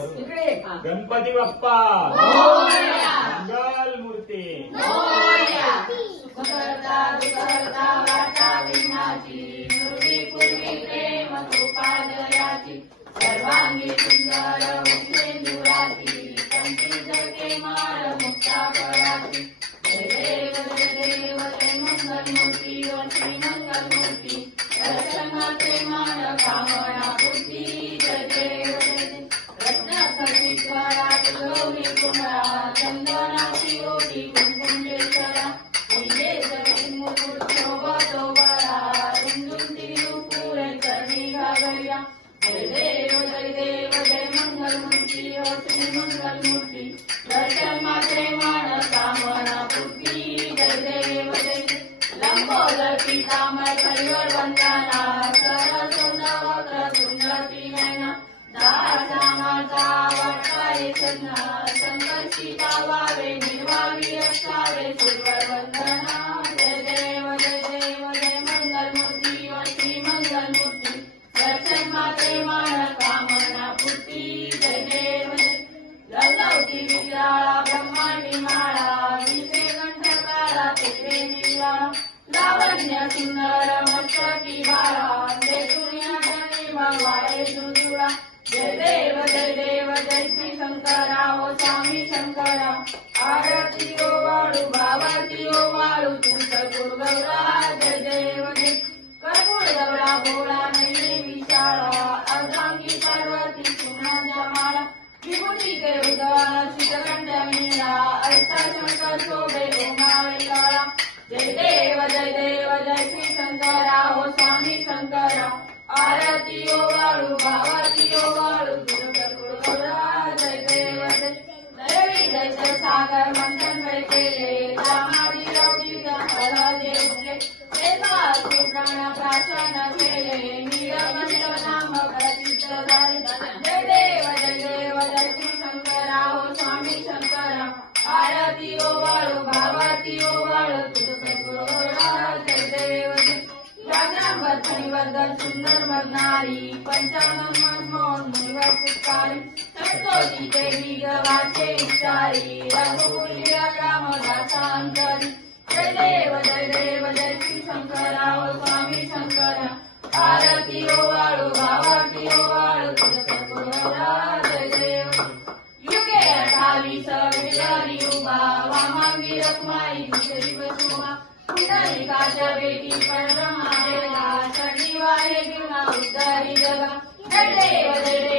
गणपती बाप्पा मंगल मूर्ती सर्वांगी सुंदर मुखेंदुराची कंठी जळके माळ मुक्ताफळाची जय देव जय मंगल मूर्ती वरती मंगल मूर्ती दर्शनाचे मान कामना पूर्ती जय देव रत्नाखचित करात गौरी कुमारा चंदनाची ओटी कुंकुमेश्वरा विजय जगत मुकुट शोभतो बरा रुंदून तिरुपुरे करणी घागरिया जय देव जय मंगल मूर्ती श्री मंगल मूर्ती दर्शन मात्रे मान कामना पूर्ती जय देव लंबोदर पीतांबर परिवर वंदना सरसुंदर वक्र सुंदर नयना दासा माता वाटाये चन्ना संकर्षी पावावे निर्वावी असावे सुरवर वंदना जय देव जय मंगल मूर्ती श्री मंगल मूर्ती दर्शन मात्रे मान कामना पूर्ती जय देव लवलवती विक्राळा ब्रह्मांडी माळा विषे कंठकाळा तेथे निवाळा लावण्य सुंदर मस्तकी बाळा देशुनिया धनी वाळे सुजुळा जय देव जय श्री शंकरा ओ स्वामी शंकरा आरती ओ वाळू भावाती ओ वाळू तुझं गुरुगौरा जय देव कर्पूर गौरा भोळा नैनी विशाळा अर्धांगी पार्वती सुनाच्या माळा विभूती ते उदवान शीतकंठ मीरा ऐसा शंकर शोभे ओमावे काळा जय देव जय श्री शंकरा ओ स्वामी शंकरा आरती ओ वाळू भावाती ओ वाळू तुझं गुरुगौरा जय देव दैवी दैत्य सागर मंथन वै केले रामादी लौकिक हर देवले प्राण प्राशन केले नीलकंठ नाम प्रसिद्ध झाले जय देव जय श्री शंकरा ओ स्वामी शंकरा आरती ओ वाळू भावाती ओ वाळू तुझं गुरुगौरा जय देव वर्धन सुंदर मरणारी पंचानन मनमोहन मुनिवर पुष्कारी संतोषी देवी गवाचे इच्छारी रघुपुरी रामदासांतरी जय देव जय श्री शंकरा ओ स्वामी शंकरा आरती ओ वाळू भावाती ओ वाळू तुझं गुरुगौरा जय देव युगे 28 विचारी उभा वामांगी रखमाई दुसरी बसुमा पुंडलिकाच्या बेटी पण ब्रह्मा देवा षडीवारे जीवना उद्धारी जगा जय देव